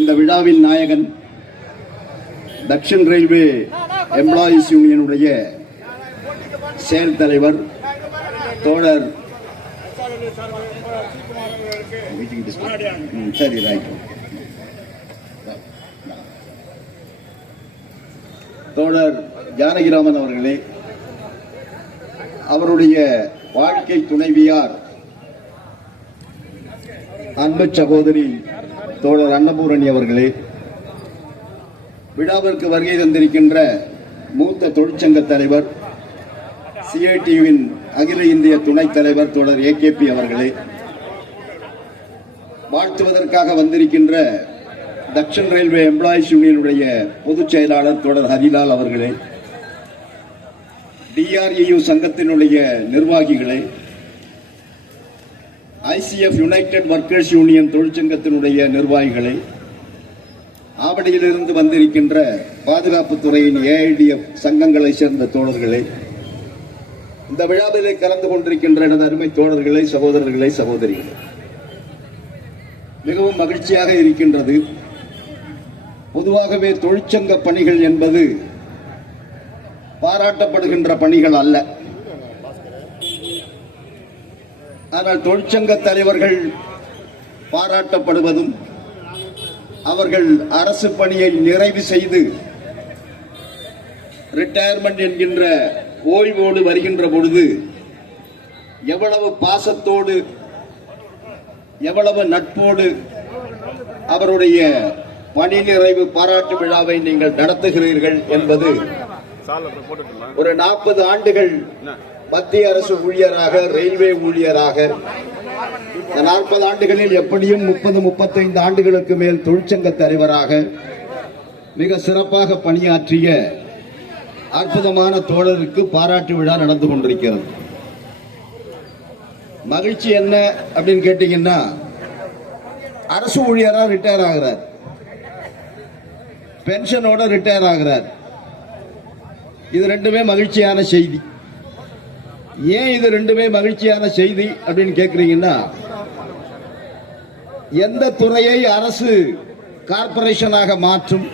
இந்த விழாவின் நாயகன் தக்ஷன் ரயில்வே எம்ப்ளாயீஸ் யூனியனுடைய செயல் தலைவர் தோழர் சரி ரைட் தோழர் ஜானகிராமன் அவர்களே அவருடைய வாழ்க்கை துணைவியார் அன்பு சகோதரி தோழர் அன்னபூரணி அவர்களே விழாவிற்கு வருகை தந்திருக்கின்ற மூத்த தொழிற்சங்க தலைவர் சிஐடியுவின் அகில இந்திய துணைத் தலைவர் தோழர் ஏகேபி அவர்களே வாழ்த்துவதற்காக வந்திருக்கின்ற தக்ஷன் ரயில்வே எம்ப்ளாயிஸ் யூனியனுடைய பொதுச் செயலாளர் தோழர் ஹரிலால் அவர்களே டிஆர்இயு சங்கத்தினுடைய நிர்வாகிகளே ஐசிஎஃப் யுனைடெட் ஒர்க்கர்ஸ் யூனியன் தொழிற்சங்கத்தினுடைய நிர்வாகிகளை ஆவடியிலிருந்து வந்திருக்கின்ற பாதுகாப்புத்துறையின் ஏஐடிஎஃப் சங்கங்களை சேர்ந்த தோழர்களே இந்த விழாவிலே கலந்து கொண்டிருக்கின்ற எனது அருமை தோழர்களை சகோதரர்களே சகோதரிகளை மிகவும் மகிழ்ச்சியாக இருக்கின்றது. பொதுவாகவே தொழிற்சங்க பணிகள் என்பது பாராட்டப்படுகின்ற பணிகள் அல்ல. ஆனால் தொழிற்சங்க தலைவர்கள் பாராட்டப்படுவதும் அவர்கள் அரசு பணியை நிறைவு செய்து ரிட்டையர்மெண்ட் என்கின்ற ஓய்வோடு வருகின்ற பொழுது எவ்வளவு பாசத்தோடு எவ்வளவு நட்போடு அவருடைய பணி நிறைவு பாராட்டு விழாவை நீங்கள் நடத்துகிறீர்கள் என்பது ஒரு நாற்பது ஆண்டுகள் மத்திய அரசு ஊழியராக ரயில்வே ஊழியராக. இந்த நாற்பது ஆண்டுகளில் எப்படியும் முப்பது முப்பத்தைந்து ஆண்டுகளுக்கு மேல் தொழிற்சங்க தலைவராக மிக சிறப்பாக பணியாற்றிய அற்புதமான தோழருக்கு பாராட்டு விழா நடந்து கொண்டிருக்கிறது. மகிழ்ச்சி என்ன அப்படின்னு கேட்டீங்கன்னா அரசு ஊழியரா ரிட்டையர் ஆகிறார். பென்ஷனோட ரிட்டையர் ஆகிறார். இது ரெண்டுமே மகிழ்ச்சியான செய்தி. ஏன் இது ரெண்டுமே மகிழ்ச்சியான செய்தி அப்படின்னு கேட்குறீங்கன்னா எந்த துறையை அரசு கார்ப்பரேஷனாக மாற்றும்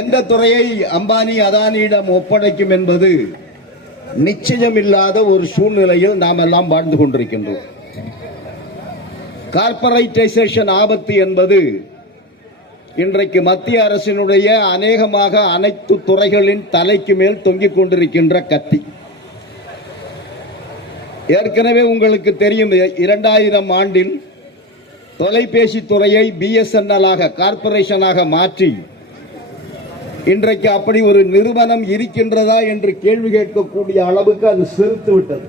எந்த துறையை அம்பானி அதானியிடம் ஒப்படைக்கும் என்பது நிச்சயமில்லாத ஒரு சூழ்நிலையில் நாம் எல்லாம் வாழ்ந்து கொண்டிருக்கின்றோம். கார்ப்பரேட்டைசேஷன் ஆபத்து என்பது இன்றைக்கு மத்திய அரசினுடைய அநேகமாக அனைத்து துறைகளின் தலைக்கு மேல் தொங்கிக் கொண்டிருக்கின்ற கத்தி. ஏற்கனவே உங்களுக்கு தெரியும் இரண்டாயிரம் ஆண்டில் தொலைபேசி துறையை பிஎஸ்என்எல் ஆக கார்ப்பரேஷனாக மாற்றி இன்றைக்கு அப்படி ஒரு நிறுவனம் இருக்கின்றதா என்று கேள்வி கேட்கக்கூடிய அளவுக்கு அது சிறுத்து விட்டது.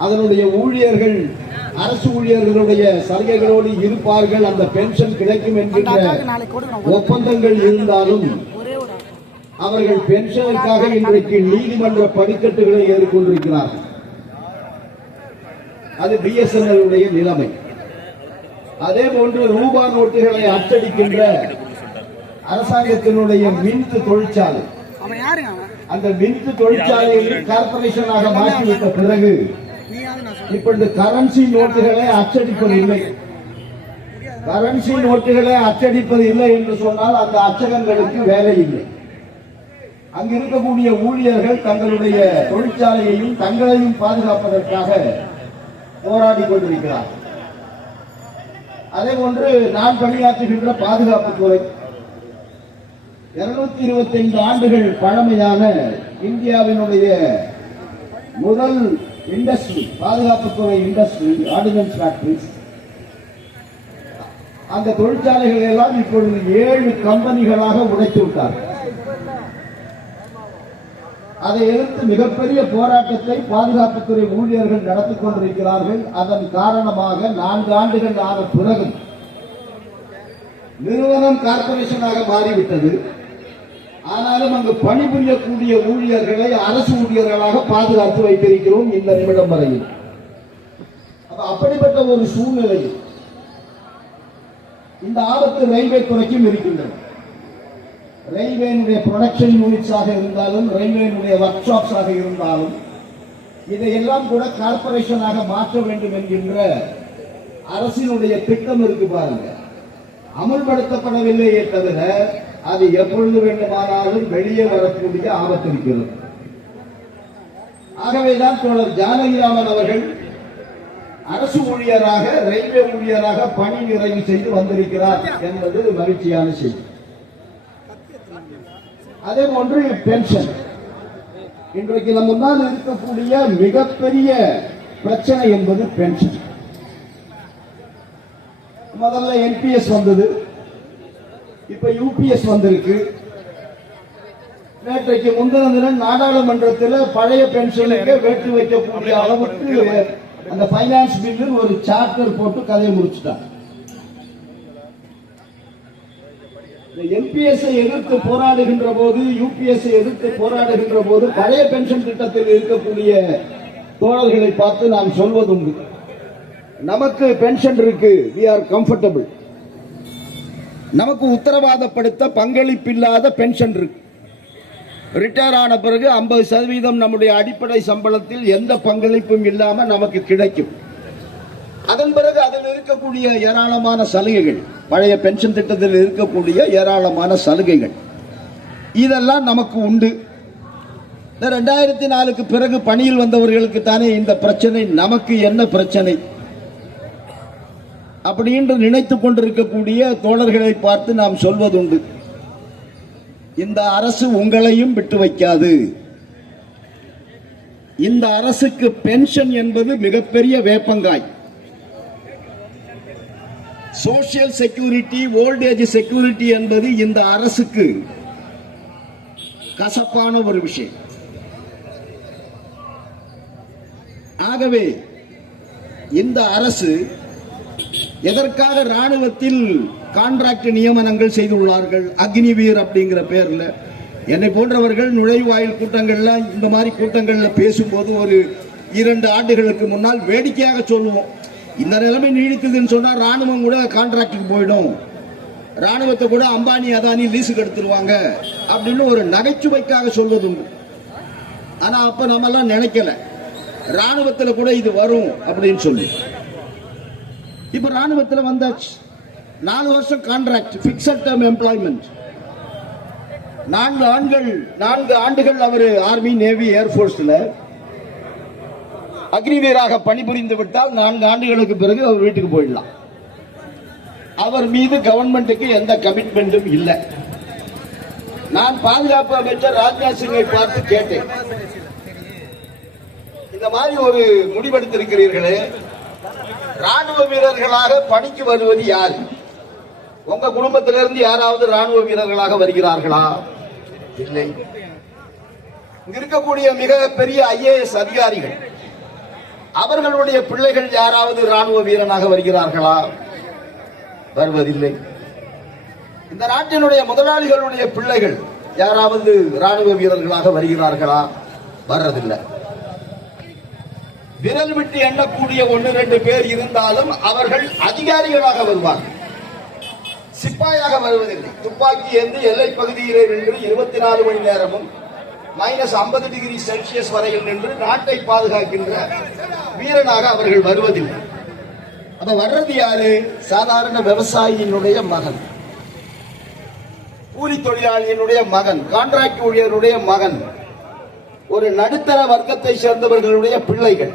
அதனுடைய ஊழியர்கள் அரசு ஊழியர்களுடைய சலுகைகளோடு இருப்பார்கள் அந்த பென்ஷன் கிடைக்கும் என்கின்ற ஒப்பந்தங்கள் இருந்தாலும் அவர்கள் பென்ஷனுக்காக இன்றைக்கு நீதிமன்ற படிக்கட்டுகளை ஏறிக்கொண்டிருக்கிறார்கள். அது பிஎஸ்என்எல் உடைய நிலைமை. அதே போன்று ரூபா நோட்டுகளை அச்சடிக்கின்ற அரசாங்கத்தினுடைய மின்து தொழிற்சாலை. அந்த மின்து தொழிற்சாலையில் கார்பரேஷனாக மாற்றிவிட்ட பிறகு இப்பொழுது கரன்சி நோட்டுகளை அச்சடிப்பது இல்லை. கரன்சி நோட்டுகளை அச்சடிப்பது இல்லை என்று சொன்னால் அந்த அச்சகங்களுக்கு வேலை இல்லை. அங்கு இருக்கக்கூடிய ஊழியர்கள் தங்களுடைய தொழிற்சாலையையும் தங்களையும் பாதுகாப்பதற்காக போராடி கொண்டிருக்கிறார் அதே போன்று நான் பணியாற்றுகின்ற பாதுகாப்புத்துறை இருநூத்தி இருபத்தி ஐந்து ஆண்டுகள் பழமையான இந்தியாவினுடைய முதல் இண்டஸ்ட்ரி பாதுகாப்புத்துறை இண்டஸ்ட்ரி ஆர்டினன்ஸ் ஃபேக்டரிஸ் அந்த தொழிற்சாலைகள் எல்லாம் இப்பொழுது ஏழு கம்பெனிகளாக உடைத்து விட்டார்கள். அதை எதிர்த்து மிகப்பெரிய போராட்டத்தை பாதுகாப்புத்துறை ஊழியர்கள் நடத்திக் கொண்டிருக்கிறார்கள். அதன் காரணமாக நான்கு ஆண்டுகள் ஆன பிறகு நிறுவனம் கார்ப்பரேஷனாக மாறிவிட்டது. ஆனாலும் அங்கு பணிபுரியக்கூடிய ஊழியர்களை அரசு ஊழியர்களாக பாதுகாத்து வைத்திருக்கிறோம் இந்த நிமிடம் வரையில் அப்படிப்பட்ட ஒரு சூழ்நிலையில் இந்த ஆபத்து ரயில்வே துறைக்கும் இருக்கின்றது. ரயில்வேனுடைய ப்ரொடக்ஷன் யூனிட்ஸாக இருந்தாலும் ரயில்வேனுடைய ஒர்க் ஷாப்ஸாக இருந்தாலும் இதையெல்லாம் கூட கார்ப்பரேஷனாக மாற்ற வேண்டும் என்கின்ற அரசினுடைய திட்டம் இருக்கு பாருங்க. அமல்படுத்தப்படவில்லையே தவிர அது எப்பொழுது வேண்டுமானாலும் வெளியே வரக்கூடிய ஆபத்து இருக்கிறது. ஆகவேதான் தோழர் ஜானகிராமன் அவர்கள் அரசு ஊழியராக ரயில்வே ஊழியராக பணி நிறைவு செய்து வந்திருக்கிறார் என்பது மகிழ்ச்சியான செய்தி. அதே போன்று பென்ஷன் இன்றைக்கு நம் முன்னால் இருக்கக்கூடிய மிகப்பெரிய பிரச்சனை என்பது பென்ஷன் முதல்ல என்பிஎஸ் வந்தது. இப்ப யூபிஎஸ் வந்திருக்கு. நேற்றைக்கு முந்தின தினம் நாடாளுமன்றத்தில் பழைய பென்ஷனுக்கு வேட்டு வைக்கக்கூடிய அளவுக்கு அந்த பைனான்ஸ் பில்லு ஒரு சார்ட்டர் போட்டு கதையை முடிச்சுட்டாங்க. இந்த என்பிஎஸ் எதிர்த்து போராடுகின்ற போது யூபிஎஸ்ஐ எதிர்த்து போராடுகின்ற போது பழைய பென்ஷன் திட்டத்தில் இருக்கக்கூடிய தோழர்களை பார்த்து நாம் சொல்வதுண்டு நமக்கு பென்ஷன் இருக்கு வி ஆர் கம்ஃபர்டபுள் நமக்கு உத்தரவாதப்படுத்த பங்களிப்பில்லாத பென்ஷன் இருக்கு. ரிட்டையர் ஆன பிறகு ஐம்பது சதவீதம் நம்முடைய அடிப்படை சம்பளத்தில் எந்த பங்களிப்பும் இல்லாமல் நமக்கு கிடைக்கும். அதன் பிறகு அதில் இருக்கக்கூடிய ஏராளமான சலுகைகள் பழைய பென்ஷன் திட்டத்தில் இருக்கக்கூடிய ஏராளமான சலுகைகள். இதெல்லாம் நமக்கு உண்டு. இந்த ரெண்டாயிரத்தி நாலுக்கு பிறகு பணியில் வந்தவர்களுக்கு தானே இந்த பிரச்சனை நமக்கு என்ன பிரச்சனை? அப்படின்னு நினைத்து கொண்டிருக்கக்கூடிய தோழர்களை பார்த்து நாம் சொல்வதுண்டு. இந்த அரசு உங்களையும் விட்டு வைக்காது. இந்த அரசுக்கு பென்ஷன் என்பது மிகப்பெரிய வேப்பங்காய். Social security old age security என்பது இந்த அரசுக்கு கசப்பான ஒரு விஷயம். ஆகவே இந்த அரசு எதற்காக ராணுவத்தில் கான்ட்ராக்ட் நியமனங்கள் செய்துள்ளார்கள்? அக்னிவீர் அப்படிங்கிற பேர்ல. என்னை போன்றவர்கள் நுழைவாயில் கூட்டங்கள்ல இந்த மாதிரி கூட்டங்கள்ல பேசும்போது ஒரு இரண்டு ஆண்டுகளுக்கு முன்னால் வேடிக்கையாக சொல்லுவோம். இந்த நிலைமை நீடித்ததுன்னு சொன்னா ராணுவம் கூட கான்ட்ராக்டுக்கு போயிடும். ராணுவத்தை கூட அம்பானி அதானி லீஸுக்கு எடுத்துருவாங்க அப்படின்னு ஒரு நகைச்சுவைக்காக சொல்வதுண்டு. ஆனா அப்ப நம்ம எல்லாம் நினைக்கல. ராணுவத்தில் கூட இது வரும் அப்படின்னு சொல்லி. இப்ப ராணுவத்தில் வந்தாச்சு. நாலு வருஷம் கான்ட்ராக்ட் பிக்சட் டேர்ம் எம்ப்ளாய்மெண்ட் நான்கு ஆண்கள் நான்கு ஆண்டுகள் அவர் ஆர்மி நேவி ஏர்போர்ஸ்ல அக்னிவீராக பணிபுரிந்து விட்டால் நான்கு ஆண்டுகளுக்கு பிறகு அவர் வீட்டுக்கு போயிடலாம். அவர் மீது கவர்மெண்ட்டுக்கு எந்த கமிட்மெண்ட்டும் இல்லை. நான் பாதுகாப்பு அமைச்சர் ராஜ்நாத் சிங்கை பார்த்து கேட்டேன். இந்த மாதிரி ஒரு முடிவெடுத்திருக்கிறீர்களே ராணுவ வீரர்களாக பணிக்கு வருவது யார்? உங்க குடும்பத்திலிருந்து யாராவது ராணுவ வீரர்களாக வருகிறார்களா? இல்லை. இங்க இருக்கக்கூடிய மிக பெரிய ஐஏஎஸ் அதிகாரிகள் அவர்களுடைய பிள்ளைகள் யாராவது ராணுவ வீரனாக வருகிறார்களா? வருவதில்லை. இந்த நாட்டினுடைய முதலாளிகளுடைய பிள்ளைகள் யாராவது ராணுவ வீரர்களாக வருகிறார்களா? வர்றதில்லை. விரல் விட்டு எண்ணக்கூடிய ஒன்று ரெண்டு பேர் இருந்தாலும் அவர்கள் அதிகாரிகளாக வருவார்கள். சிப்பாயாக வருவதில்லை. துப்பாக்கி ஏந்து எல்லை பகுதியிலே நின்று இருபத்தி நாலு மணி நேரமும் மைனஸ் ஐம்பது டிகிரி செல்சியஸ் வரையில் நின்று நாட்டை பாதுகாக்கின்ற வீரனாக அவர்கள் வருவதில்லை. அப்ப வர்றது யாரு? சாதாரண விவசாயியினுடைய மகன். கூலி தொழிலாளியினுடைய மகன் கான்ட்ராக்ட் ஊழியருடைய மகன் ஒரு நடுத்தர வர்க்கத்தை சேர்ந்தவர்களுடைய பிள்ளைகள்.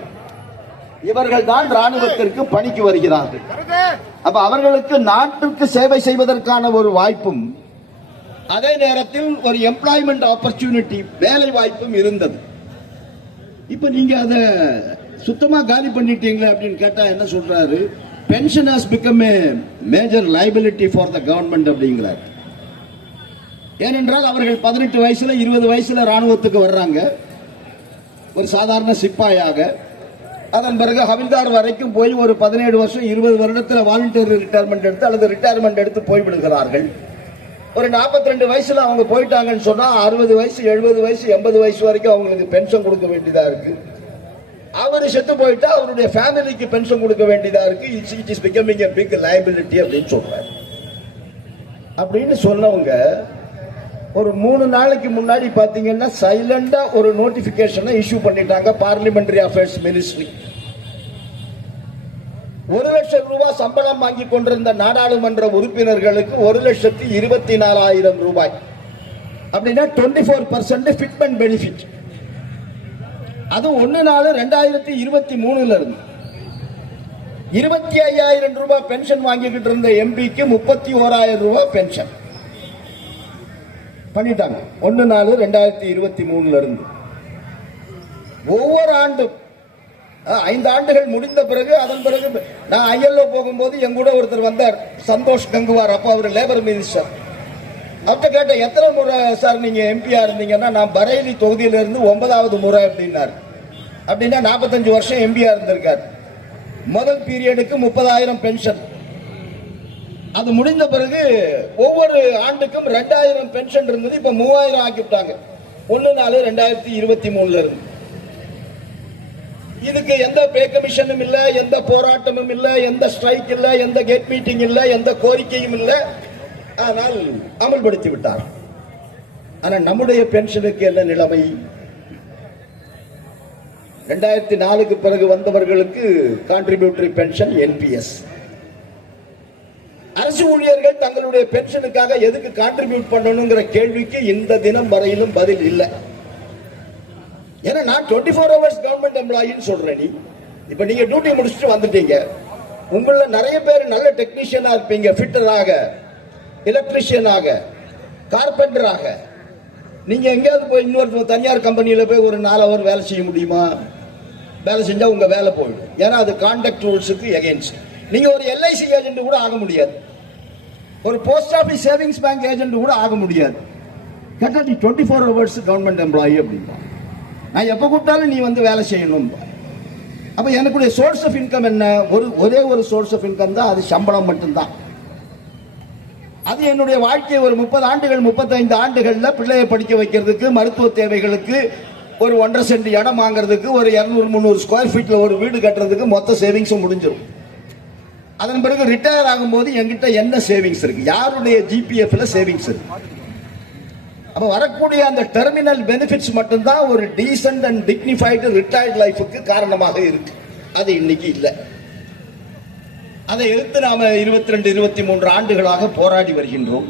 இவர்கள் தான் ராணுவத்திற்கு பணிக்கு வருகிறார்கள். அப்ப அவர்களுக்கு நாட்டிற்கு சேவை செய்வதற்கான ஒரு வாய்ப்பும் அதே நேரத்தில் ஒரு எம்ப்ளாய்மெண்ட் ஆப்பர்ச்சுனிட்டி வேலை வாய்ப்பும் இருந்தது. இப்ப நீங்க அதை சுத்தமா காலி பண்ணிட்டீங்களே அப்படின்னு கேட்டா என்ன சொல்றாரு? Pension has become a major liability for the government அப்படிங்கிறார். ஏனென்றால் அவர்கள் பதினெட்டு வயசுல இருபது வயசுல ராணுவத்துக்கு வர்றாங்க. ஒரு சாதாரண சிப்பாயாக. அதன் பிறகு ஹவில்தார் வரைக்கும் போய் ஒரு பதினேழு வருஷம் இருபது வருடத்தில் வாலண்டியர் ரிட்டையர்மெண்ட் எடுத்து அல்லது ரிட்டையர்மெண்ட் எடுத்து போய்விடுகிறார்கள். ஒரு 42 ரெண்டு வயசுல அவங்க போயிட்டாங்கன்னு சொன்னா அறுபது வயசு எழுபது வயசு எண்பது வயசு வரைக்கும் அவங்களுக்கு பென்ஷன் கொடுக்க வேண்டியதா இருக்கு. அவர் செத்து போயிட்டா அவருடைய ஃபேமிலிக்கு பென்ஷன் கொடுக்க வேண்டியதா இருக்கு. It is becoming a big liability அப்படின்னு சொல்றாரு. அப்படின்னு சொன்னவங்க ஒரு மூணு நாளைக்கு முன்னாடி பாத்தீங்கன்னா சைலண்டா ஒரு நோட்டிபிகேஷனை இஷ்யூ பண்ணிட்டாங்க பார்லிமெண்டரி அஃபேர்ஸ் மினிஸ்ட்ரி ஒரு லட்சம் ரூபாய் சம்பளம் வாங்கி கொண்டிருந்த நாடாளுமன்ற உறுப்பினர்களுக்கு ஒரு லட்சத்தி இருபத்தி நாலாயிரம் ரூபாய். அப்படின்னா twenty four percent fitment benefit அது ஒன்று நாலு ரெண்டாயிரத்தி இருபத்தி மூணுல இருந்து. இருபத்தி ஐயாயிரம் ரூபாய் பென்ஷன் வாங்கிக்கிட்டு இருந்த எம்பிக்கு முப்பத்தி ஓராயிரம் ரூபாய் பென்ஷன் பண்ணிட்டாங்க. ஒன்று நாலு ரெண்டாயிரத்தி இருபத்தி மூணுல இருந்து. ஒவ்வொரு ஆண்டும் ஐந்து ஆண்டுகள் முடிந்த பிறகு அதன் பிறகு நான் ஐஎல்ஓ போகும்போது என் கூட ஒருத்தர் வந்தார் சந்தோஷ் கங்குவார். அப்போ அவர் லேபர் மினிஸ்டர் அவர்கிட்ட கேட்டேன் எத்தனை முறை சார் நீங்கள் எம்பியாக இருந்தீங்கன்னா நான் பரேலி தொகுதியிலிருந்து ஒன்பதாவது முறை அப்படின்னார். அப்படின்னா நாற்பத்தஞ்சு வருஷம் எம்பியா இருந்திருக்கார். முதல் பீரியடுக்கு முப்பதாயிரம் பென்ஷன் அது முடிந்த பிறகு ஒவ்வொரு ஆண்டுக்கும் ரெண்டாயிரம் பென்ஷன் இருந்தது இப்போ மூவாயிரம் ஆக்கிவிட்டாங்க. ஒன்று நாலு ரெண்டாயிரத்தி இருபத்தி மூணுல இருந்து. இதுக்கு எந்த பே கமிஷனும் இல்ல எந்த போராட்டமும் இல்ல எந்த ஸ்ட்ரைக் இல்ல எந்த கேட் மீட்டிங் இல்ல எந்த கோரிக்கையும் இல்ல. ஆனால் அமல்படுத்தி விட்டார். ஆனால் நம்முடைய பென்ஷனுக்கு என்ன நிலைமை? ரெண்டாயிரத்தி நாலுக்கு பிறகு வந்தவர்களுக்கு கான்ட்ரிபியூட்டரி பென்ஷன் என்பிஎஸ் அரசு ஊழியர்கள் தங்களுடைய பென்ஷனுக்காக எதுக்கு கான்ட்ரிபியூட் பண்ணணுங்கிற கேள்விக்கு இந்த தினம் வரையிலும் பதில் இல்லை. ஏன்னா நான் டுவெண்ட்டி ஃபோர் ஹவர்ஸ் கவர்மெண்ட் எம்ப்ளாயின்னு சொல்கிறேன் நீ. இப்போ நீங்கள் டியூட்டி முடிச்சுட்டு வந்துட்டீங்க. உங்களில் நிறைய பேர் நல்ல டெக்னீஷியனாக இருப்பீங்க ஃபிட்டராக எலக்ட்ரிஷியனாக கார்பெண்டராக நீங்கள் எங்கேயாவது போய் இன்னொரு தனியார் கம்பெனியில் போய் ஒரு நாலு ஹவர் வேலை செய்ய முடியுமா? வேலை செஞ்சால் உங்கள் வேலை போயிடும். ஏன்னா அது கான்டாக்ட் ரூல்ஸுக்கு எகென்ஸ்ட் நீங்கள் ஒரு எல்ஐசி ஏஜென்ட் கூட ஆக முடியாது. ஒரு post office savings bank agent கூட ஆக முடியாது. கேட்டா twenty four hours government employee அப்படின்னா? நான் எப்போ கூப்பிட்டாலும் நீ வந்து வேலை செய்யணும். அப்போ எனக்குடைய சோர்ஸ் ஆஃப் இன்கம் என்ன? ஒரு ஒரே ஒரு சோர்ஸ் ஆஃப் இன்கம் தான் அது சம்பளம் மட்டும்தான். அது என்னுடைய வாழ்க்கை ஒரு முப்பது ஆண்டுகள் முப்பத்தைந்து ஆண்டுகளில் பிள்ளையை படிக்க வைக்கிறதுக்கு மருத்துவ தேவைகளுக்கு ஒரு ஒன்றரை சென்ட் இடம் வாங்குறதுக்கு ஒரு இரநூறு முந்நூறு ஸ்கொயர் ஃபீட்டில் ஒரு வீடு கட்டுறதுக்கு மொத்த சேவிங்ஸும் முடிஞ்சிடும் அதன் பிறகு ரிட்டையர் ஆகும்போது என்கிட்ட என்ன சேவிங்ஸ் இருக்கு? யாருடைய ஜிபிஎஃப்ல சேவிங்ஸ் இருக்கு? அப்போ வரக்கூடிய அந்த டெர்மினல் பெனிஃபிட்ஸ் மட்டும்தான் ஒரு டீசென்ட் அண்ட் டிக்னிஃபைடு ரிட்டையர்ட் லைஃபுக்கு காரணமாக இருக்கு. அது இன்னைக்கு இல்லை. அதை எதிர்த்து நாம இருபத்தி ரெண்டு இருபத்தி மூன்று ஆண்டுகளாக போராடி வருகின்றோம்.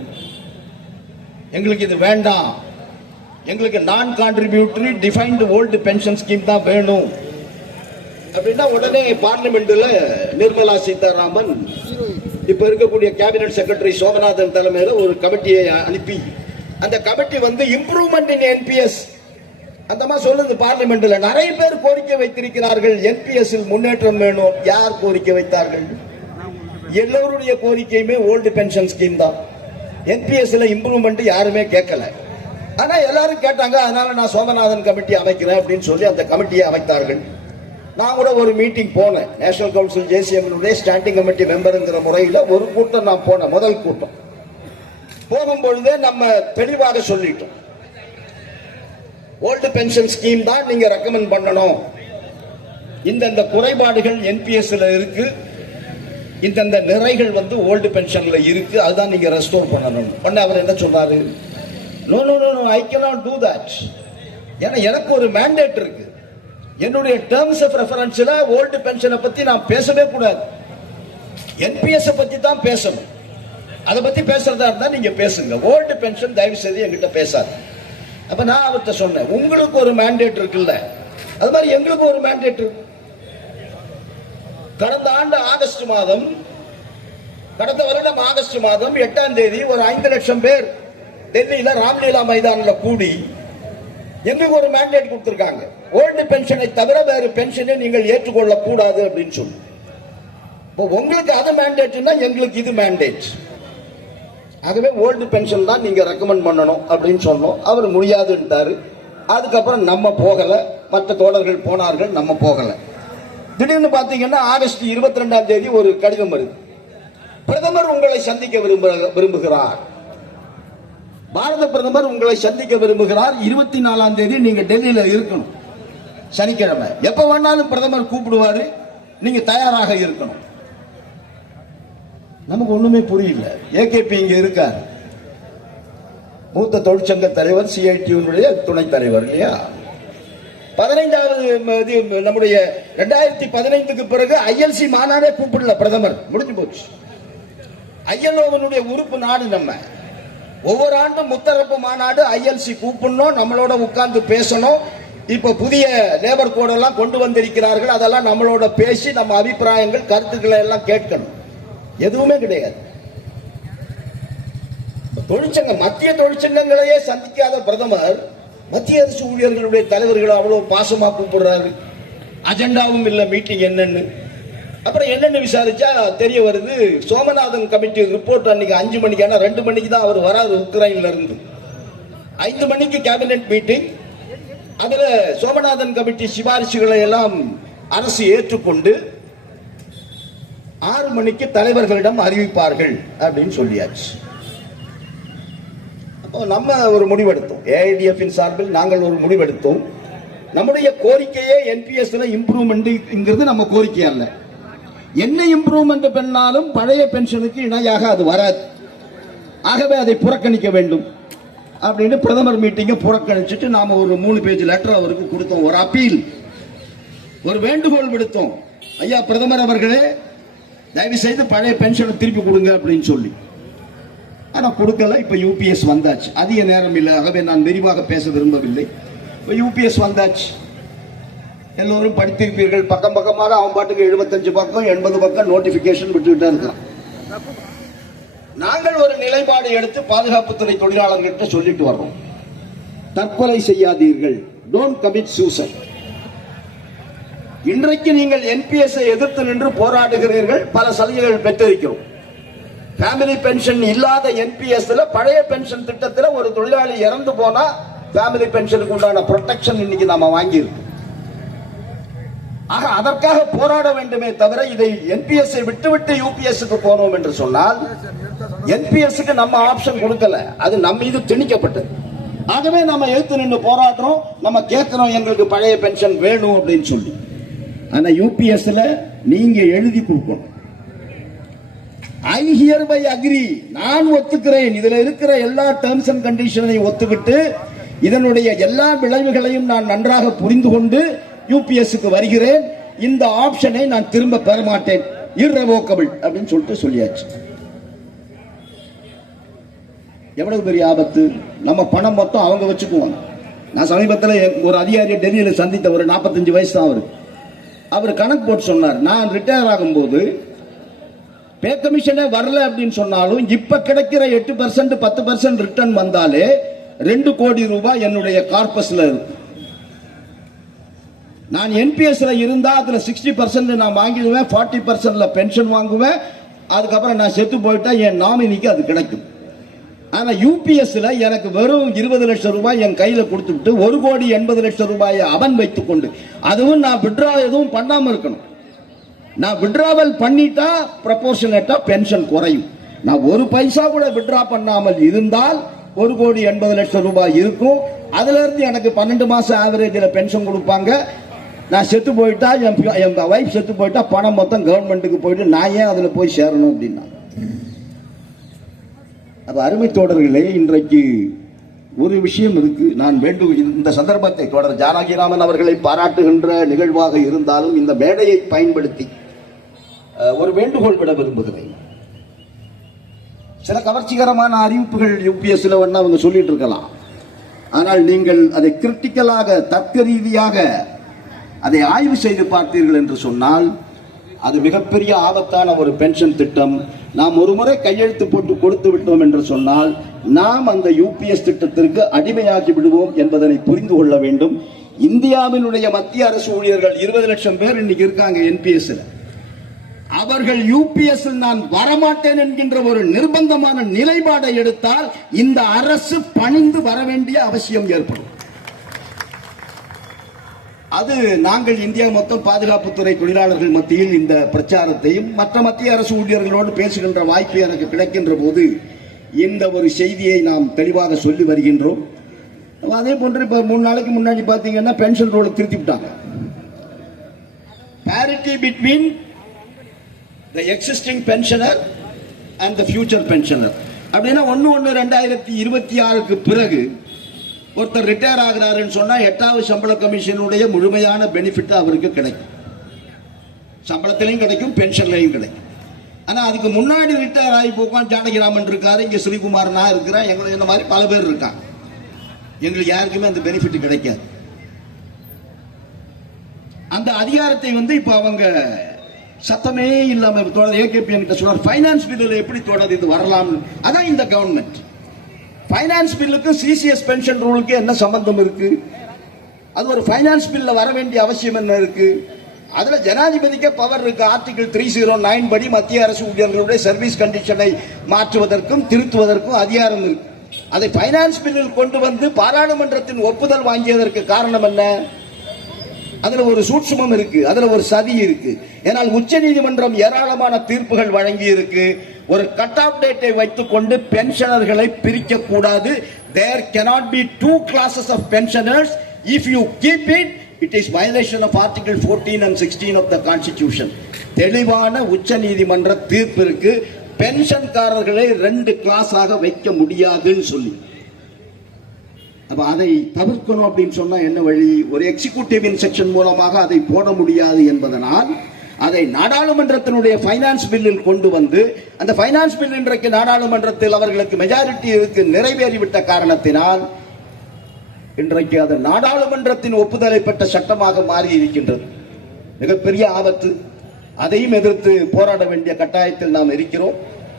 எங்களுக்கு இது வேண்டாம். எங்களுக்கு non contributory defined old pension scheme தான் வேணும். அப்படின்னா உடனே பார்லிமெண்ட்ல நிர்மலா சீதாராமன் இப்ப இருக்கக்கூடிய கேபினட் செக்ரட்டரி சோமநாதன் தலைமையில ஒரு கமிட்டியை அனுப்பி அந்த கமிட்டி வந்து இம்ப்ரூவ்மெண்ட் இன் என்பிஎஸ் அந்த மாதிரி சொல்லுது பார்லிமெண்ட்ல நிறைய பேர் கோரிக்கை வைத்திருக்கிறார்கள். என்பிஎஸ் முன்னேற்றம் வேணும். யார் கோரிக்கை வைத்தார்கள்? எல்லோருடைய கோரிக்கையுமே ஓல்டு பென்ஷன் ஸ்கீம் தான். என்பிஎஸ்ல இம்ப்ரூவ்மெண்ட் யாருமே கேட்கல. ஆனா எல்லாரும் கேட்டாங்க அதனால நான் சோமநாதன் கமிட்டி அமைக்கிறேன் அப்படின்னு சொல்லி அந்த கமிட்டியை அமைத்தார்கள். நான் கூட ஒரு மீட்டிங் போனேன். நேஷனல் கவுன்சில் ஜேசிஎம்னுடைய ஸ்டாண்டிங் கமிட்டி மெம்பருங்கிற முறையில் ஒரு கூட்டம் நான் போனேன். முதல் கூட்டம். போகும் பொழுதே நம்ம தெளிவாக சொல்லிட்டோம். ஓல்டு பென்ஷன் ஸ்கீம் தான் நீங்க ரெக்கமெண்ட் பண்ணணும். இந்தந்த குறைபாடுகள் என்பிஎஸ்ல இருக்கு. இந்தந்த நிறைகள் வந்து ஓல்டு பென்ஷன்ல இருக்கு. அதுதான் நீங்க ரெஸ்டோர் பண்ணணும். பண்ண அவர் என்ன சொன்னாரு? No no no I cannot do that ஏன்னா எனக்கு ஒரு மேண்டேட் இருக்கு. என்னுடைய டேர்ம்ஸ் ஆஃப் ரெஃபரன்ஸ்ல ஓல்டு பென்ஷனை பத்தி நான் பேசவே கூடாது. என்பிஎஸ் பத்தி தான் பேசணும். அதை பத்தி பேசுறதா இருந்தா நீங்க பேசுங்க. ஓல்டு பென்ஷன் தயவு செய்து என்கிட்ட பேசாது. அப்ப நான் அவர்கிட்ட சொன்னேன் உங்களுக்கு ஒரு மேண்டேட் இருக்குல்ல. அது மாதிரி எங்களுக்கு ஒரு மேண்டேட் இருக்கு. கடந்த ஆண்டு ஆகஸ்ட் மாதம் கடந்த வருடம் ஆகஸ்ட் மாதம் எட்டாம் தேதி ஒரு ஐந்து லட்சம் பேர் டெல்லியில ராம்லீலா மைதானில் கூடி எங்களுக்கு ஒரு மேண்டேட் கொடுத்துருக்காங்க. ஓல்டு பென்ஷனை தவிர வேறு பென்ஷனை நீங்கள் ஏற்றுக்கொள்ளக்கூடாது அப்படின்னு சொல்லி. இப்போ உங்களுக்கு அது மேண்டேட்னா எங்களுக்கு இது மேண்டேட் ஆகவே ஓல்டு பென்ஷன் தான் நீங்கள் ரெக்கமெண்ட் பண்ணணும் அப்படின்னு சொன்னோம். அவர் முடியாதுன்ட்டாரு. அதுக்கப்புறம் நம்ம போகலை. மற்ற தோழர்கள் போனார்கள் நம்ம போகலை. திடீர்னு பார்த்தீங்கன்னா ஆகஸ்ட் இருபத்தி ரெண்டாம் தேதி ஒரு கடிதம் வருது. பிரதமர் உங்களை சந்திக்க விரும்ப விரும்புகிறார். பாரத பிரதமர் உங்களை சந்திக்க விரும்புகிறார். இருபத்தி நாலாம் தேதி நீங்க டெல்லியில இருக்கணும். சனிக்கிழமை. எப்ப வேணாலும் பிரதமர் கூப்பிடுவாரு. நீங்க தயாராக இருக்கணும். நமக்கு ஒண்ணுமே புரியல. ஏகேபி இங்க இருக்கார். மூத்த தொழிற்சங்க தலைவர் சிஐடியுடைய துணைத் தலைவர் இல்லையா? பதினைந்தாவது இது நம்முடைய ரெண்டாயிரத்தி பதினைந்துக்கு பிறகு ஐஎல்சி மாநாடே கூப்பிடல பிரதமர். முடிஞ்சு போச்சு. ஐஎல்ஓவனுடைய உறுப்பு நாடு நம்ம. ஒவ்வொரு ஆண்டும் முத்தரப்பு மாநாடு ஐஎல்சி கூப்பிடணும் நம்மளோட உட்கார்ந்து பேசணும். இப்ப புதிய லேபர் கோடெல்லாம் கொண்டு வந்திருக்கிறார்கள். அதெல்லாம் நம்மளோட பேசி நம்ம அபிப்பிராயங்கள் கருத்துக்களை எல்லாம் கேட்கணும். எதுவுமே கிடையாது. தொழிற்சங்கம் மத்திய தொழிற்சங்கங்களையே சந்திக்காத பிரதமர் மத்திய அரசு ஊழியர்களுடைய தலைவர்கள் அவ்வளவு பாசமா கூப்பிடுறாரு. அஜெண்டாவும் இல்லை மீட்டிங் என்னன்னு. அப்புறம் என்னென்னு விசாரிச்சா தெரிய வருது சோமநாதன் கமிட்டி ரிப்போர்ட் அன்னைக்கு அஞ்சு மணிக்கு ஆனால் ரெண்டு மணிக்கு தான் அவர் வராரு உக்ரைன்ல இருந்து. ஐந்து மணிக்கு கேபினெட் மீட்டிங் அதில் சோமநாதன் கமிட்டி சிபாரிசுகளை எல்லாம் அரசு ஏற்றுக்கொண்டு ஆறு மணிக்கு தலைவர்களிடம் அறிவிப்பார்கள் அப்படின்னு சொல்லியாச்சு. அப்போ நம்ம ஒரு முடிவெடுத்தோம். ஏஐடிஎஃப் சார்பில் நாங்கள் ஒரு முடிவெடுத்தோம். நம்முடைய கோரிக்கையே என்பிஎஸ்ல இம்ப்ரூவ்மெண்ட்ங்கிறது நம்ம கோரிக்கை அல்ல. என்ன இம்ப்ரூவ்மெண்ட் பண்ணாலும் பழைய பென்ஷனுக்கு இணையாக அது வராது. ஆகவே அதை புறக்கணிக்க வேண்டும் அப்படின்னு பிரதமர் மீட்டிங்கை புறக்கணிச்சுட்டு நாம ஒரு மூணு பேஜ் லெட்டர் அவருக்கு கொடுத்தோம். ஒரு அப்பீல் ஒரு வேண்டுகோள் விடுத்தோம். ஐயா பிரதமர் அவர்களே தயவு செய்து பழைய பென்ஷனை திருப்பி கொடுங்க அப்படின்னு சொல்லி. ஆனால் கொடுக்கல. இப்போ யூபிஎஸ் வந்தாச்சு. அதிக நேரம் இல்லை. ஆகவே நான் விரிவாக பேச விரும்பவில்லை. இப்போ யூபிஎஸ் வந்தாச்சு. எல்லோரும் படித்திருப்பீர்கள். பக்கம் பக்கமாக அவன் பாட்டுக்கு எழுபத்தஞ்சு பக்கம் எண்பது பக்கம் நோட்டிபிகேஷன் விட்டுக்கிட்டே இருக்கிறான் நாங்கள் ஒரு நிலைப்பாடு எடுத்து பாதுகாப்புத்துறை தொழிலாளர்கிட்ட சொல்லிட்டு வர்றோம். தற்கொலை செய்யாதீர்கள். டோன்ட் கமிட் சூசைட் இன்றைக்கு நீங்கள் என்பிஎஸ் எதிர்த்து நின்று போராடுகிறீர்கள். பல சலுகைகள் பெற்றிருக்கிறோம். ஃபேமிலி பென்ஷன் இல்லாத என்பிஎஸ்ல பழைய பென்ஷன் திட்டத்தில் ஒரு தொழிலாளி இறந்து போனா ஃபேமிலி பென்ஷனுக்கு உண்டான ப்ரொடெக்ஷன் இன்னைக்கு நாம வாங்கியிருக்கோம். ஆக அதற்காக போராட வேண்டுமே தவிர இதை என்பிஎஸ் விட்டுவிட்டு யூபிஎஸ்க்கு போனோம் என்று சொன்னால் என்பிஎஸ்க்கு நம்ம ஆப்ஷன் கொடுக்கல. அது நம்ம மீது திணிக்கப்பட்டது. ஆகவே நம்ம எழுத்து நின்று போராடுறோம். நம்ம கேட்கிறோம் எங்களுக்கு பழைய பென்ஷன் வேணும் அப்படின்னு சொல்லி. ஆனால் யூபிஎஸ்ல நீங்க எழுதி கொடுக்கணும். ஐ ஹியர் பை அக்ரி நான் ஒத்துக்கிறேன். இதுல இருக்கிற எல்லா டேர்ம்ஸ் அண்ட் கண்டிஷனையும் ஒத்துக்கிட்டு இதனுடைய எல்லா விளைவுகளையும் நான் நன்றாக புரிந்து கொண்டு யூபிஎஸ்க்கு வருகிறேன். இந்த ஆப்ஷனை நான் திரும்ப பெற மாட்டேன். Irrevocable அப்படின்னு சொல்லிட்டு சொல்லியாச்சு. எவ்வளவு பெரிய ஆபத்து? நம்ம பணம் மொத்தம் அவங்க வச்சுக்குவாங்க. நான் சமீபத்தில் ஒரு அதிகாரியை டெல்லியில் சந்தித்த ஒரு நாற்பத்தஞ்சு வயசு தான் அவருக்கு அவர் கணக்கு போட்டு சொன்னார். நான் ரிட்டையர் ஆகும்போது பே கமிஷனே வரல அப்படின்னு சொன்னாலும் இப்ப கிடைக்கிற எட்டு பர்சன்ட் பத்து பர்சன்ட் ரிட்டர்ன் வந்தாலே ரெண்டு கோடி ரூபாய் என்னுடைய கார்பஸ்ல இருக்கும். நான் என்பிஎஸ்ல இருந்தா அதுல சிக்ஸ்டி பர்சன்ட் நான் வாங்கிடுவேன் ஃபார்ட்டி பர்சன்ட்ல பென்ஷன் வாங்குவேன் அதுக்கப்புறம் நான் செத்து போயிட்டா என் நாமினிக்கு அது கிடைக்கும். ஆனா யூபிஎஸ்ல எனக்கு வெறும் இருபது லட்சம் ரூபாய் என் கையில கொடுத்துட்டு ஒரு கோடி எண்பது லட்சம் ரூபாயை அவன் வைத்துக் கொண்டு அதுவும் நான் விட்ரா எதுவும் பண்ணாம இருக்கணும். நான் விட்ராவல் பண்ணிட்டா ப்ரப்போர்ஷனேட்டா பென்ஷன் குறையும். நான் ஒரு பைசா கூட விட்ரா பண்ணாமல் இருந்தால் ஒரு கோடி எண்பது லட்சம் ரூபாய் இருக்கும். அதுல இருந்து எனக்கு பன்னெண்டு மாசம் ஆவரேஜில் பென்ஷன் கொடுப்பாங்க. நான் செத்து போயிட்டா என் பி- என் செத்து போயிட்டா பணம் மொத்தம் கவர்மெண்ட்டுக்கு போயிட்டு நான் ஏன் அதில் போய் சேரணும் அப்படின்னா? அப்ப அருமை தோழர்களே இன்றைக்கு ஒரு விஷயம் இருக்கு. நான் வேண்டும் இந்த சந்தர்ப்பத்தை தொடர் ஜானகிராமன் அவர்களை பாராட்டுகின்ற நிகழ்வாக இருந்தாலும் இந்த மேடையை பயன்படுத்தி ஒரு வேண்டுகோள் விட விரும்புகிறேன். சில கவர்ச்சிகரமான அறிவிப்புகள் யூபிஎஸ்ல வேணா அவங்க சொல்லிட்டு இருக்கலாம். ஆனால் நீங்கள் அதை கிரிட்டிக்கலாக தர்க்க ரீதியாக அதை ஆய்வு செய்து பார்த்தீர்கள் என்று சொன்னால் அது மிகப்பெரிய ஆபத்தான ஒரு பென்ஷன் திட்டம். நாம் ஒரு முறை கையெழுத்து போட்டு கொடுத்து விட்டோம் என்று சொன்னால் நாம் அந்த யூபிஎஸ் திட்டத்திற்கு அடிமையாகி விடுவோம் என்பதனை புரிந்து கொள்ள வேண்டும். இந்தியாவினுடைய மத்திய அரசு ஊழியர்கள் இருபது லட்சம் பேர் இன்னைக்கு இருக்காங்க என்பிஎஸ்ல அவர்கள் யூபிஎஸ் நான் வரமாட்டேன் என்கின்ற ஒரு நிர்பந்தமான நிலைப்பாடை எடுத்தால் இந்த அரசு பணிந்து வர வேண்டிய அவசியம் ஏற்படும். அது நாங்கள் இந்தியா மொத்தம் பாதுகாப்புத்துறை தொழிலாளர்கள் மத்தியில் இந்த பிரச்சாரத்தையும் மற்ற மத்திய அரசு ஊழியர்களோடு பேசுகின்ற வாய்ப்பு எனக்கு கிடைக்கின்ற போது இந்த ஒரு செய்தியை நாம் தெளிவாக சொல்லி வருகின்றோம். அதே போன்று இப்போ மூணு நாளைக்கு முன்னாடி பார்த்தீங்கன்னா பென்ஷன் ரோலை திருத்தி விட்டாங்க. Parity between the existing pensioner and the future pensioner அப்படின்னா ஒன்று ஒன்று ரெண்டாயிரத்தி இருபத்தி ஆறுக்கு பிறகு ஒருத்தர் ரிட்டையர் ஆகிறாருன்னு சொன்னால் எட்டாவது சம்பள கமிஷனுடைய முழுமையான பெனிஃபிட் அவருக்கு கிடைக்கும். சம்பளத்திலையும் கிடைக்கும் பென்ஷன்லையும் கிடைக்கும். ஆனால் அதுக்கு முன்னாடி ரிட்டையர் ஆகி போக்கான் ஜானகிராமன் இருக்காரு இங்கே ஸ்ரீகுமார் நான் இருக்கிறேன் எங்களை இந்த மாதிரி பல பேர் இருக்காங்க. எங்களுக்கு யாருக்குமே அந்த பெனிஃபிட் கிடைக்காது. அந்த அதிகாரத்தை வந்து இப்போ அவங்க சத்தமே இல்லாமல் தொடர் ஏகேபி என்கிட்ட சொன்னார் ஃபைனான்ஸ் பில்லில் எப்படி தொடர் இது வரலாம்னு? அதான் இந்த கவர்மெண்ட் ஃபைனான்ஸ் பில்லுக்கும் சிசிஎஸ் பென்ஷன் ரூலுக்கும் என்ன சம்பந்தம் இருக்கு? அது ஒரு ஃபைனான்ஸ் பில்ல வர வேண்டிய அவசியம் என்ன இருக்கு? அதுல ஜனாதிபதிக்கு பவர் இருக்கு. ஆர்டிகிள் த்ரீ ஜீரோ நைன் படி மத்திய அரசு ஊழியர்களுடைய சர்வீஸ் கண்டிஷனை மாற்றுவதற்கும் திருத்துவதற்கும் அதிகாரம் இருக்கு. அதை ஃபைனான்ஸ் பில்லில் கொண்டு வந்து பாராளுமன்றத்தின் ஒப்புதல் வாங்கியதற்கு காரணம் என்ன? அதுல ஒரு சூட்சுமம் இருக்கு. அதுல ஒரு சதி இருக்கு. ஏனால் உச்ச நீதிமன்றம் ஏராளமான தீர்ப்புகள் வழங்கி இருக்கு ஒரு கட் ஆஃப் டேட்டை வைத்துக் கொண்டு பென்ஷனர்களை பிரிக்க கூடாது there cannot be two classes of pensioners. If you keep it it is violation of article 14 and 16 of the constitution. தெளிவான உச்ச நீதிமன்ற தீர்ப்பு இருக்கு. பென்ஷன்காரர்களை ரெண்டு கிளாஸாக வைக்க முடியாதுன்னு சொல்லி. அப்ப அதை தவிர்க்கணும் அப்படின்னு சொன்னா என்ன வழி? ஒரு எக்ஸிகியூட்டிவ் இன்செக்ஷன் மூலமாக அதை போட முடியாது என்பதனால் அதை நாடாளுமன்றத்தினுடைய ஃபைனான்ஸ் பில்லில் கொண்டு வந்து அந்த ஃபைனான்ஸ் பில் இன்றைக்கு நாடாளுமன்றத்தில் அவர்களுக்கு மெஜாரிட்டி இருக்கு நிறைவேறிவிட்ட காரணத்தினால் இன்றைக்கு அது நாடாளுமன்றத்தின் ஒப்புதலை பெற்ற சட்டமாக மாறி இருக்கின்றது மிகப்பெரிய ஆபத்து. அதையும் எதிர்த்து போராட வேண்டிய கட்டாயத்தில் நாம் இருக்கிறோம்.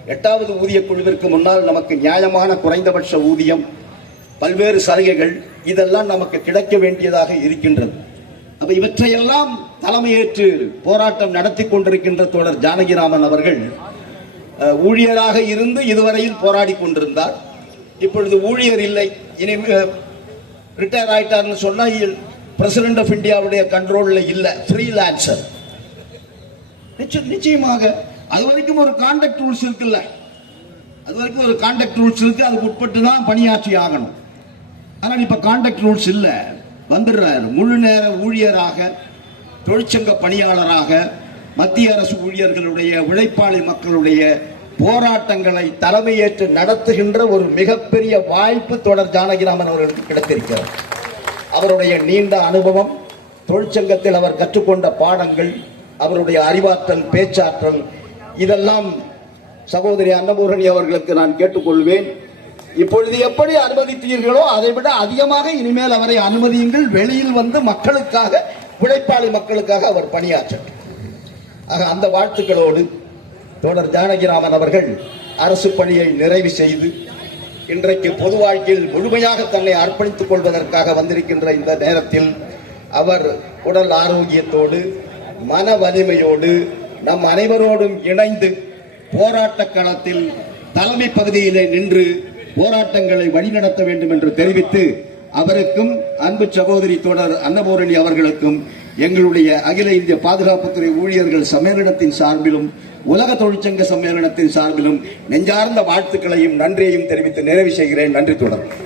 எட்டாவது ஊதிய குழுவிற்கு முன்னால் நமக்கு நியாயமான குறைந்தபட்ச ஊதியம் பல்வேறு சலுகைகள் இதெல்லாம் நமக்கு கிடைக்க வேண்டியதாக இருக்கின்றது. அப்ப இவற்றையெல்லாம் தலைமையேற்று போராட்டம் நடத்தி கொண்டிருக்கின்ற தோழர் ஜானகிராமன் அவர்கள் ஊழியராக இருந்து இதுவரையில் போராடி கொண்டிருந்தார். இப்பொழுது ஊழியர் இல்லை. இனி ரிட்டையர் ஆயிட்டார்னு சொன்னால் பிரசிடென்ட் ஆஃப் இந்தியாவுடைய கண்ட்ரோலில் இல்லை. ஃப்ரீலான்சர் நிச்சயம் நிச்சயமாக. அது வரைக்கும் ஒரு கான்டாக்ட் ரூல்ஸ் இருக்குல்ல. அது வரைக்கும் ஒரு கான்டாக்ட் ரூல்ஸ் இருக்கு. அதுக்கு உட்பட்டு தான் பணியாற்றி ஆகணும். ஆனால் இப்போ கான்டாக்ட் ரூல்ஸ் இல்லை. வந்துடுறாரு. முழு நேர ஊழியராக தொழிற்சங்க பணியாளராக மத்திய அரசு ஊழியர்களுடைய உழைப்பாளி மக்களுடைய போராட்டங்களை தலைமையேற்று நடத்துகின்ற ஒரு மிகப்பெரிய வாய்ப்பு தொடர் ஜானகிராமன் அவர்களுக்கு கிடைத்திருக்கிறார் அவருடைய நீண்ட அனுபவம் தொழிற்சங்கத்தில் அவர் கற்றுக்கொண்ட பாடங்கள் அவருடைய அறிவாற்றல் பேச்சாற்றல் இதெல்லாம் சகோதரி அன்னபூரணி அவர்களுக்கு நான் கேட்டுக்கொள்வேன். இப்பொழுது எப்படி அனுமதித்தீர்களோ அதை விட அதிகமாக இனிமேல் அவரை அனுமதியுங்கள். வெளியில் வந்து மக்களுக்காக உழைப்பாளி மக்களுக்காக அவர் பணியாற்றட்டும் ஆக அந்த வாழ்த்துக்களோடு தோழர் ஜானகிராமன் அவர்கள் அரசு பணியை நிறைவு செய்து இன்றைக்கு பொது வாழ்க்கையில் முழுமையாக தன்னை அர்ப்பணித்துக் கொள்வதற்காக வந்திருக்கின்ற இந்த நேரத்தில் அவர் உடல் ஆரோக்கியத்தோடு மன வலிமையோடு நம் அனைவரோடும் இணைந்து போராட்ட களத்தில் தலைமை பகுதியிலே நின்று போராட்டங்களை வழிநடத்த வேண்டும் என்று தெரிவித்து அவருக்கும் அன்பு சகோதரி தொடர் அன்னபூரணி அவர்களுக்கும் எங்களுடைய அகில இந்திய பாதுகாப்புத்துறை ஊழியர்கள் சம்மேளனத்தின் சார்பிலும் உலக தொழிற்சங்க சம்மேளனத்தின் சார்பிலும் நெஞ்சார்ந்த வாழ்த்துக்களையும் நன்றியையும் தெரிவித்து நிறைவு செய்கிறேன். நன்றி தொடர்